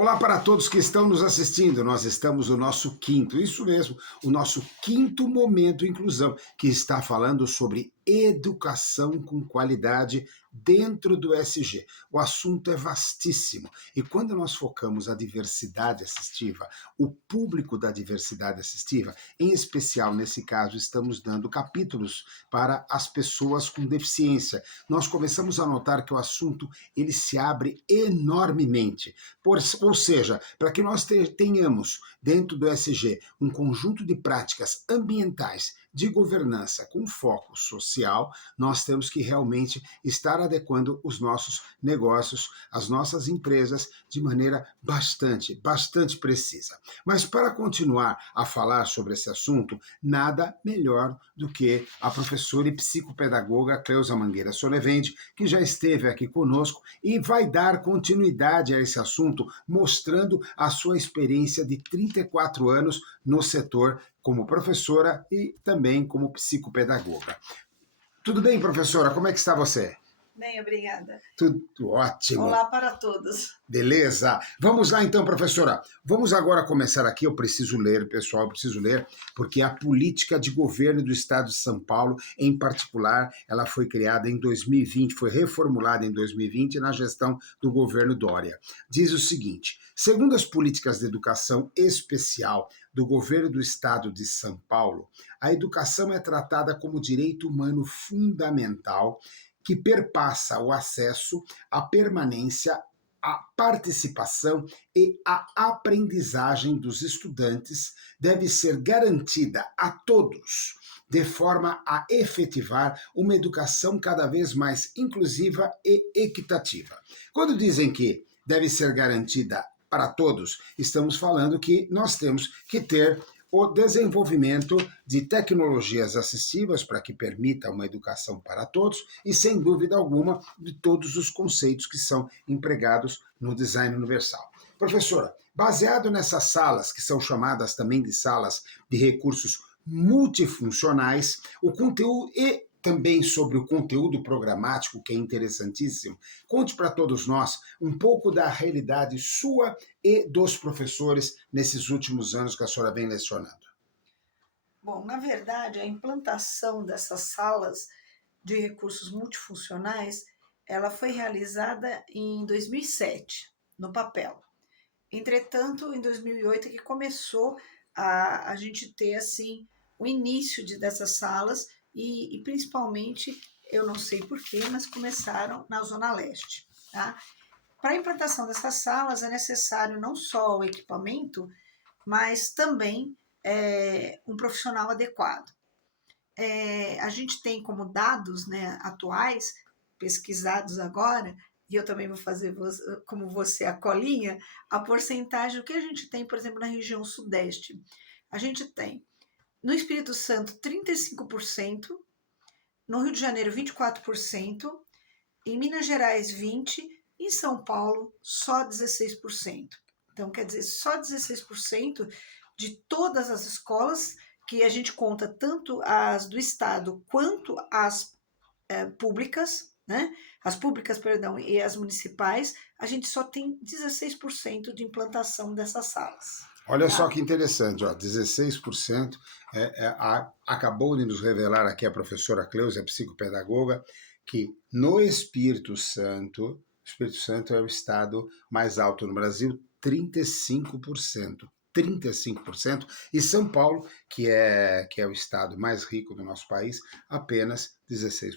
Olá para todos que estão nos assistindo. Nós estamos no nosso quinto, isso mesmo, o nosso quinto Momento Inclusão, que está falando sobre educação com qualidade dentro do SG. O assunto é vastíssimo e quando nós focamos a diversidade assistiva, o público da diversidade assistiva, em especial nesse caso, estamos dando capítulos para as pessoas com deficiência. Nós começamos a notar que o assunto ele se abre enormemente. Ou seja, para que nós tenhamos dentro do SG um conjunto de práticas ambientais de governança com foco social, nós temos que realmente estar adequando os nossos negócios, as nossas empresas, de maneira bastante precisa. Mas para continuar a falar sobre esse assunto, nada melhor do que a professora e psicopedagoga Cleusa Mangueira Solevente, que já esteve aqui conosco e vai dar continuidade a esse assunto, mostrando a sua experiência de 34 anos no setor como professora e também como psicopedagoga. Tudo bem, professora? Como é que está você? Bem, obrigada. Tudo ótimo. Olá para todos. Beleza. Vamos lá então, professora. Vamos agora começar aqui. Eu preciso ler, pessoal, eu preciso ler, porque a política de governo do estado de São Paulo, em particular, ela foi criada em 2020, foi reformulada em 2020 na gestão do governo Dória. Diz o seguinte: segundo as políticas de educação especial do governo do estado de São Paulo, a educação é tratada como direito humano fundamental que perpassa o acesso, a permanência, a participação e a aprendizagem dos estudantes deve ser garantida a todos, de forma a efetivar uma educação cada vez mais inclusiva e equitativa. Quando dizem que deve ser garantida para todos, estamos falando que nós temos que ter o desenvolvimento de tecnologias assistivas para que permita uma educação para todos e, sem dúvida alguma, de todos os conceitos que são empregados no design universal. Professora, baseado nessas salas, que são chamadas também de salas de recursos multifuncionais, o conteúdo e também sobre o conteúdo programático, que é interessantíssimo, conte para todos nós um pouco da realidade sua e dos professores nesses últimos anos que a senhora vem lecionando. Bom, na verdade, a implantação dessas salas de recursos multifuncionais, ela foi realizada em 2007, no papel. Entretanto, em 2008 é que começou a gente ter, assim, o início dessas salas e principalmente, eu não sei porquê, mas começaram na Zona Leste, tá? Para a implantação dessas salas é necessário não só o equipamento, mas também um profissional adequado. A gente tem como dados, né, atuais, pesquisados agora, e eu também vou fazer como você a colinha, a porcentagem, o que a gente tem, por exemplo, na região sudeste. A gente tem, no Espírito Santo, 35%, no Rio de Janeiro, 24%, em Minas Gerais, 20%, em São Paulo, só 16%. Então, quer dizer, só 16% de todas as escolas, que a gente conta tanto as do Estado quanto as públicas, né? As públicas, perdão, e as municipais, a gente só tem 16% de implantação dessas salas. Olha só que interessante, ó, 16% acabou de nos revelar aqui a professora Cleusa, psicopedagoga, que no Espírito Santo é o estado mais alto no Brasil, 35%. 35%, e São Paulo, que é o estado mais rico do nosso país, apenas 16%.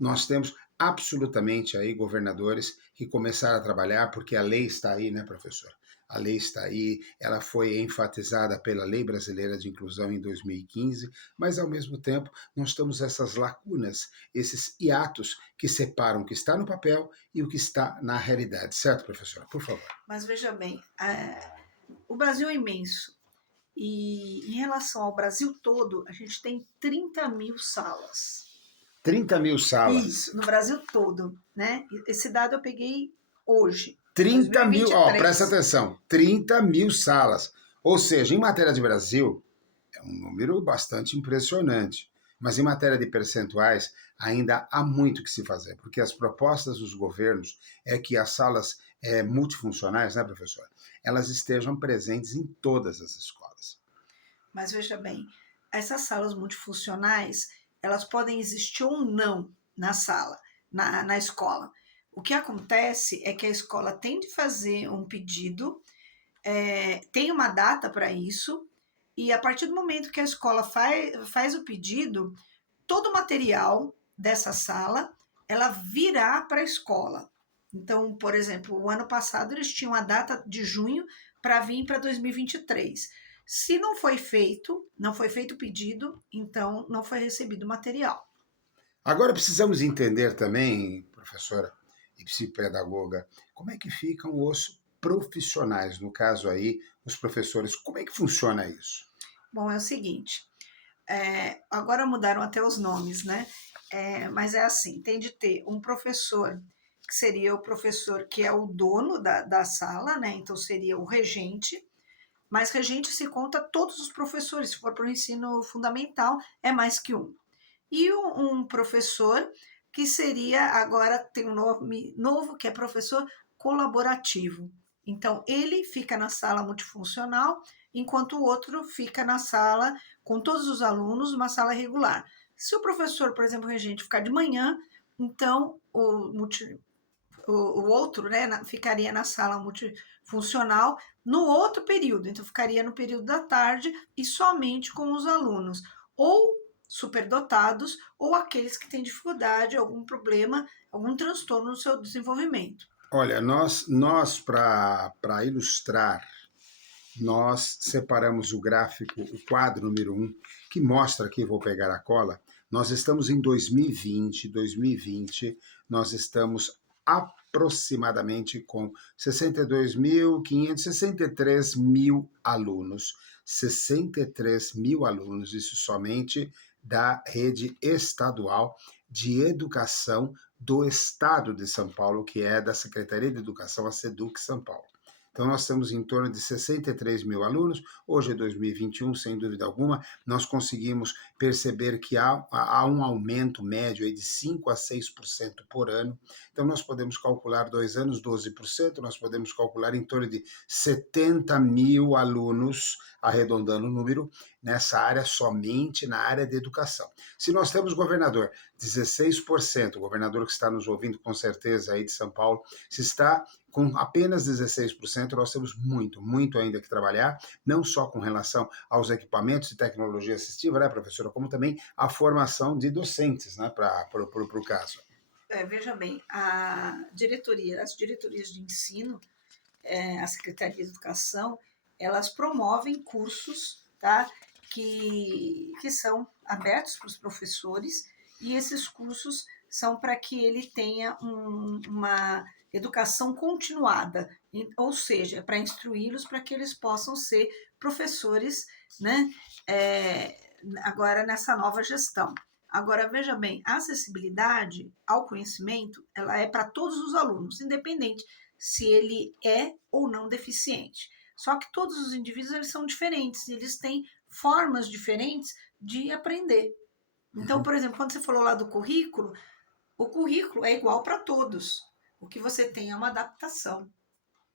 Nós temos absolutamente aí governadores que começaram a trabalhar, porque a lei está aí, né, professor? A lei está aí, ela foi enfatizada pela Lei Brasileira de Inclusão em 2015, mas ao mesmo tempo nós temos essas lacunas, esses hiatos que separam o que está no papel e o que está na realidade, certo, professora? Por favor. Mas veja bem, o Brasil é imenso e em relação ao Brasil todo, a gente tem 30 mil salas. 30 mil salas? Isso, no Brasil todo, né? Esse dado eu peguei hoje. 30 mil, 2023. ó, presta atenção, 30 mil salas. Ou seja, em matéria de Brasil, é um número bastante impressionante. Mas em matéria de percentuais, ainda há muito que se fazer, porque as propostas dos governos é que as salas multifuncionais, né, professora, elas estejam presentes em todas as escolas. Mas veja bem, essas salas multifuncionais, elas podem existir ou não na sala, na escola. O que acontece é que a escola tem de fazer um pedido, tem uma data para isso, e a partir do momento que a escola faz o pedido, todo o material dessa sala, ela virá para a escola. Então, por exemplo, o ano passado eles tinham a data de junho para vir para 2023. Se não foi feito, não foi feito o pedido, então não foi recebido o material. Agora precisamos entender também, professora e psicopedagoga, como é que ficam os profissionais, no caso aí, os professores, como é que funciona isso? Bom, é o seguinte, agora mudaram até os nomes, né? Mas é assim, tem de ter um professor, que seria o professor que é o dono da sala, né? Então seria o regente, mas regente se conta todos os professores, se for para o ensino fundamental, é mais que um. E um professor que seria, agora tem um nome novo, que é professor colaborativo. Então, ele fica na sala multifuncional, enquanto o outro fica na sala com todos os alunos, uma sala regular. Se o professor, por exemplo, regente, ficar de manhã, então o outro, né, ficaria na sala multifuncional no outro período, então ficaria no período da tarde e somente com os alunos, ou superdotados, ou aqueles que têm dificuldade, algum problema, algum transtorno no seu desenvolvimento. Olha, nós para ilustrar, nós separamos o gráfico, o quadro número 1, que mostra aqui, vou pegar a cola, nós estamos em 2020, nós estamos aproximadamente com 62.563 mil alunos. 63 mil alunos, isso somente da rede estadual de educação do Estado de São Paulo, que é da Secretaria de Educação, a SEDUC São Paulo. Então, nós temos em torno de 63 mil alunos. Hoje é 2021, sem dúvida alguma, nós conseguimos perceber que há um aumento médio aí de 5 a 6% por ano. Então, nós podemos calcular 2 anos, 12%, nós podemos calcular em torno de 70 mil alunos, arredondando o número, nessa área, somente na área de educação. Se nós temos governador, 16%, o governador que está nos ouvindo com certeza aí de São Paulo, se está com apenas 16%, nós temos muito ainda que trabalhar, não só com relação aos equipamentos de tecnologia assistiva, né, professora, como também a formação de docentes, né, para o caso. Veja bem, as diretorias de ensino, a Secretaria de Educação, elas promovem cursos, tá, que são abertos para os professores, e esses cursos são para que ele tenha uma educação continuada, ou seja, para instruí-los para que eles possam ser professores, né, agora nessa nova gestão. Agora, veja bem, a acessibilidade ao conhecimento, ela é para todos os alunos, independente se ele é ou não deficiente. Só que todos os indivíduos eles são diferentes, eles têm formas diferentes de aprender. Então, por exemplo, quando você falou lá do currículo, o currículo é igual para todos. O que você tem é uma adaptação.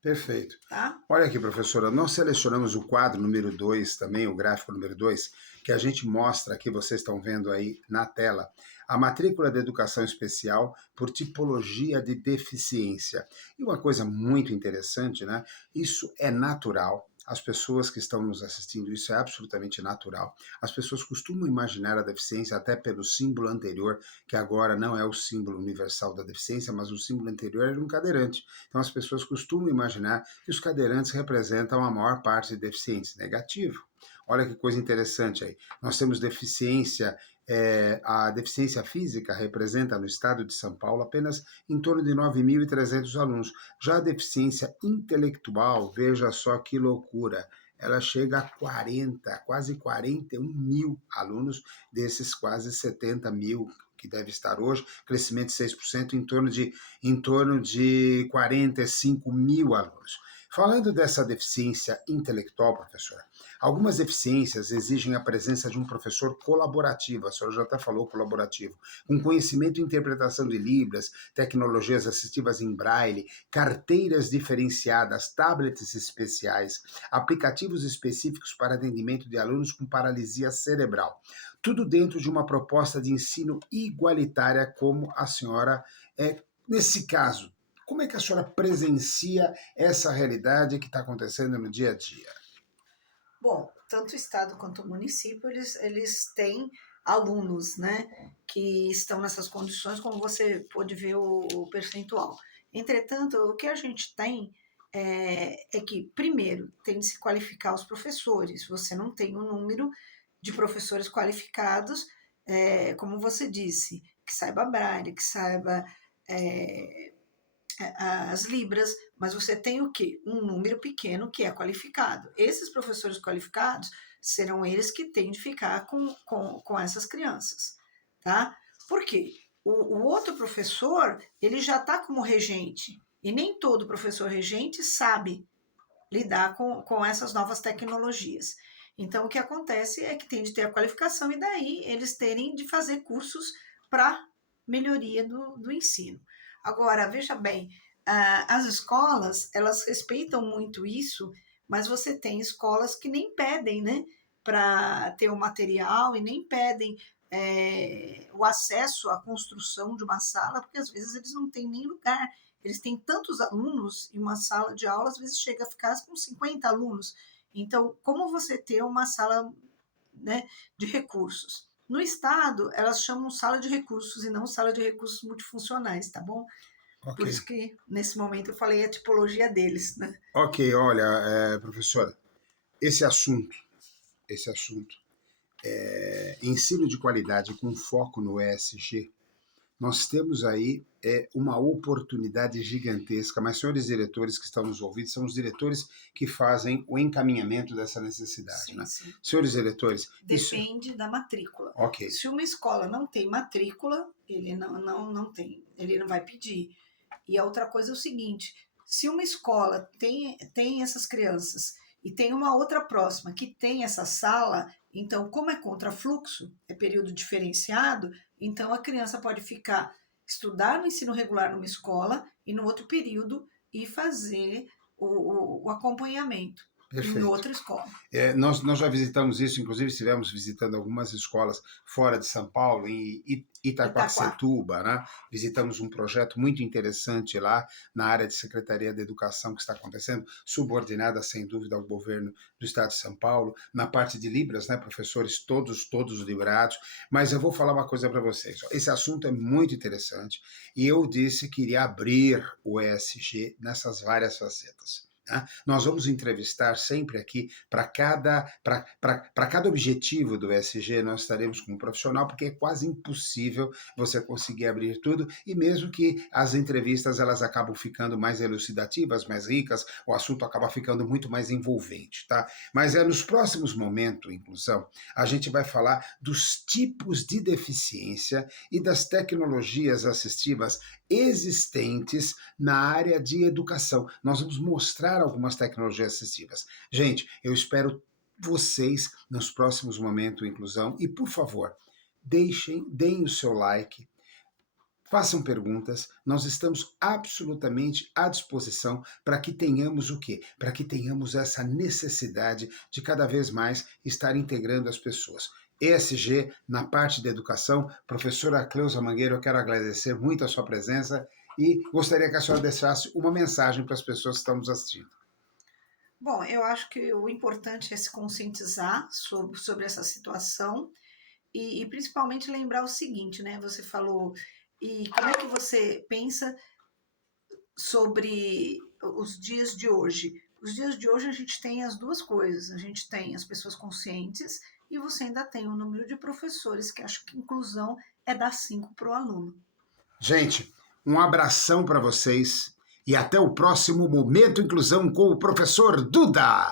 Perfeito. Tá? Olha aqui, professora, nós selecionamos o quadro número 2 também, o gráfico número 2, que a gente mostra aqui, vocês estão vendo aí na tela, a matrícula de educação especial por tipologia de deficiência. E uma coisa muito interessante, né? Isso é natural. As pessoas que estão nos assistindo, isso é absolutamente natural. As pessoas costumam imaginar a deficiência até pelo símbolo anterior, que agora não é o símbolo universal da deficiência, mas o símbolo anterior era um cadeirante. Então as pessoas costumam imaginar que os cadeirantes representam a maior parte de deficientes. Negativo. Olha que coisa interessante aí. Nós temos deficiência, a deficiência física representa no estado de São Paulo apenas em torno de 9.300 alunos. Já a deficiência intelectual, veja só que loucura, ela chega a 40, quase 41 mil alunos desses quase 70 mil que deve estar hoje, crescimento de 6%, em torno de 45 mil alunos. Falando dessa deficiência intelectual, professora, algumas deficiências exigem a presença de um professor colaborativo, a senhora já até falou colaborativo, com conhecimento e interpretação de Libras, tecnologias assistivas em braille, carteiras diferenciadas, tablets especiais, aplicativos específicos para atendimento de alunos com paralisia cerebral. Tudo dentro de uma proposta de ensino igualitária, como a senhora é, nesse caso. Como é que a senhora presencia essa realidade que está acontecendo no dia a dia? Bom, tanto o Estado quanto o município, eles têm alunos, né, que estão nessas condições, como você pôde ver o percentual. Entretanto, o que a gente tem é que, primeiro, tem de se qualificar os professores. Você não tem o número de professores qualificados, como você disse, que saiba braille, que saiba é, as libras, mas você tem o quê? Um número pequeno que é qualificado. Esses professores qualificados serão eles que têm de ficar com essas crianças, tá? Por quê? O outro professor, ele já está como regente, e nem todo professor regente sabe lidar com essas novas tecnologias. Então, o que acontece é que tem de ter a qualificação e daí eles terem de fazer cursos para melhoria do ensino. Agora, veja bem, as escolas, elas respeitam muito isso, mas você tem escolas que nem pedem, né, para ter o material e nem pedem o acesso à construção de uma sala, porque às vezes eles não têm nem lugar. Eles têm tantos alunos em uma sala de aula, às vezes chega a ficar com 50 alunos. Então, como você ter uma sala, né, de recursos? No Estado, elas chamam sala de recursos e não sala de recursos multifuncionais, tá bom? Ok. Por isso que, nesse momento, eu falei a tipologia deles, né? Ok, olha, professora, esse assunto, ensino de qualidade com foco no ESG, nós temos aí uma oportunidade gigantesca, mas senhores diretores que estão nos ouvindo, são os diretores que fazem o encaminhamento dessa necessidade, Sim, né? sim. Senhores diretores, Depende da matrícula. ok, Se uma escola não tem matrícula, ele não tem, ele não vai pedir. E a outra coisa é o seguinte: se uma escola tem essas crianças e tem uma outra próxima que tem essa sala, então, como é contrafluxo, é período diferenciado, então a criança pode estudar no ensino regular numa escola e no outro período ir fazer o acompanhamento em perfeito. outra escola. Nós já visitamos isso, inclusive estivemos visitando algumas escolas fora de São Paulo, em Itaquá. Itaquaquecetuba, né? Visitamos um projeto muito interessante lá na área de Secretaria de Educação que está acontecendo, subordinada, sem dúvida, ao governo do Estado de São Paulo, na parte de Libras, né? Professores todos librados, mas eu vou falar uma coisa para vocês. Esse assunto é muito interessante e eu disse que iria abrir o ESG nessas várias facetas. Nós vamos entrevistar sempre aqui, para cada objetivo do ESG, nós estaremos com um profissional, porque é quase impossível você conseguir abrir tudo, e mesmo que as entrevistas elas acabam ficando mais elucidativas, mais ricas, o assunto acaba ficando muito mais envolvente, tá? Mas nos próximos momentos, inclusão, a gente vai falar dos tipos de deficiência e das tecnologias assistivas existentes na área de educação. Nós vamos mostrar algumas tecnologias assistivas. Gente, eu espero vocês nos próximos momentos, inclusão, e por favor, deem o seu like, façam perguntas, nós estamos absolutamente à disposição para que tenhamos o quê? Para que tenhamos essa necessidade de cada vez mais estar integrando as pessoas. ESG, na parte da educação, professora Cleusa Mangueira, eu quero agradecer muito a sua presença e gostaria que a senhora deixasse uma mensagem para as pessoas que estão nos assistindo. Bom, eu acho que o importante é se conscientizar sobre essa situação e principalmente lembrar o seguinte, né? Você falou, e como é que você pensa sobre os dias de hoje? Os dias de hoje a gente tem as duas coisas. A gente tem as pessoas conscientes e você ainda tem um número de professores que acho que inclusão é dar 5 para o aluno. Gente, um abração para vocês e até o próximo Momento Inclusão com o professor Duda.